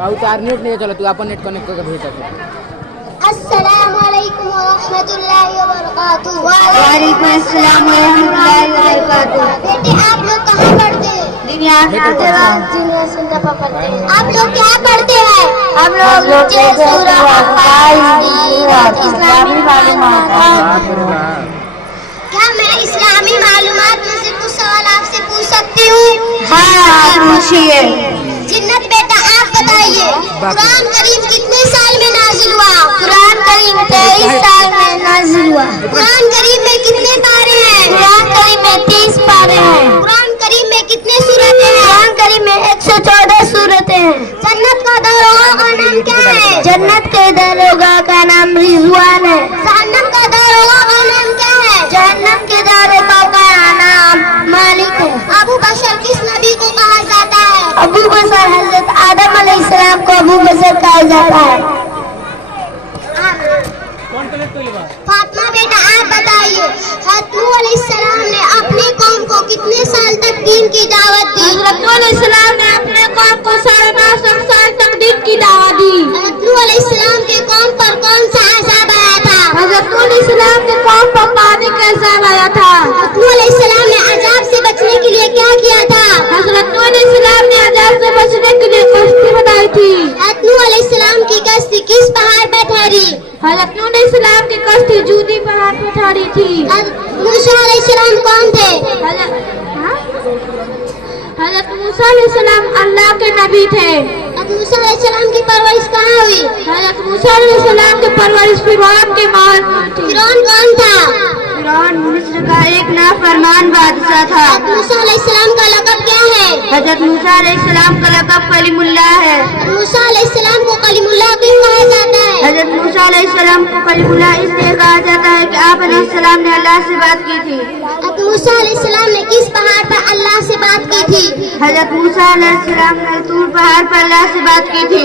तार नेट नहीं चला, तू अपन नेट कनेक्ट करके भेज सकते। अस्सलाम वालेकुम व रहमतुल्लाहि व बरकातुहू। वालेकुम अस्सलाम व रहमतुल्लाहि व बरकातुहू। बेटे आप लोग कहाँ पढ़ते हैं? दुनिया में पढ़ते हैं। आप लोग क्या पढ़ते हैं? हम लोग सूरह इस्लामी मालूमात। क्या मैं इस्लामी मालूमात में से कुछ सवाल आपसे पूछ सकती हूँ? हाँ पूछिए। जिन्नत बेटा आप बताइए, कुरान करीम कितने साल में नाजिल हुआ? कुरान करीम 23 साल में नाजिल हुआ। कुरान करीम में कितने पारे हैं? कुरान करीम में 30 पारे हैं। कुरान करीम में कितने सूरतें हैं? कुरान करीम में 114 सूरतें हैं। जन्नत का दारोगा का नाम क्या है? जन्नत के दारोगा का नाम रिजवान है। जहन्नम का दारोगा का नाम क्या है? जहन्नम के दारोगा का नाम मालिक है। अबू बशर किस नबी को कहा जाता है? अबू बशर हजरत आदम अलैहिस्सलाम को अबू बशर कहा जाता है। फातिमा बेटा आप बताइए, हज़रत नूह अलैहिस्सलाम ने अपनी कौम को कितने साल तक दीन की दावत दी? हजरत नूह अलैहिस्सलाम ने अपने कौम को 9.5 साल तक दीन की दावत दी। हज़रत नूह अलैहिस्सलाम के कौम पर कौन सा अज़ाब आया था? हजरत नूह अलैहिस्सलाम के कौम पर पानी का अज़ाब आया था। हज़रत नूह अलैहिस्सलाम ने अज़ाब से बचने के लिए क्या किया था? हजरत नूह अलैहिस्सलाम ने अज़ाब से बचने के लिए कश्ती बनाई थी। हज़रत नूह अलैहिस्सलाम की कश्ती किस पहाड़ पर ठहरी? हजरत नूह अलैहिस्सलाम की कश्ती जूदी पहाड़ पर ठहरी थी। हज़रत मूसा अलैहिस्सलाम कौन थे? हजरत मूसा अलैहिस्सलाम अल्लाह के नबी थे। हज़रत मूसा अलैहिस्सलाम की परवरिश कहाँ हुई? हजरत मूसा अलैहिस्सलाम की परवरिश फिरौन के महल में थी। फिरौन कौन था? फिरौन मिस्र का एक नाफरमान बादशाह था। हज़रत मूसा अलैहिस्सलाम का लक़ब क्या है? हजरत मूसा अलैहिस्सलाम का लक़ब कलीमुल्लाह है। मूसा अलैहिस्सलाम को कलीमुल्लाह क्यों कहा जाता है? हजरत मूसा अलैहिस्सलाम को कलीमुल्लाह इसलिए कहा जाता है कि आप अलैहिस्सलाम ने अल्लाह से बात की थी। हज़रत मूसा अलैहिस्सलाम ने किस पहाड़ पर अल्लाह से बात की थी? हजरत मूसा अलैहिस्सलाम ने तूर पहाड़ पर अल्लाह से बात की थी।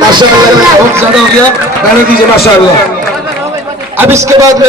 माशाअल्लाह बहुत ज्यादा हो गया, गाने दीजिए माशाअल्लाह। अब इसके बाद में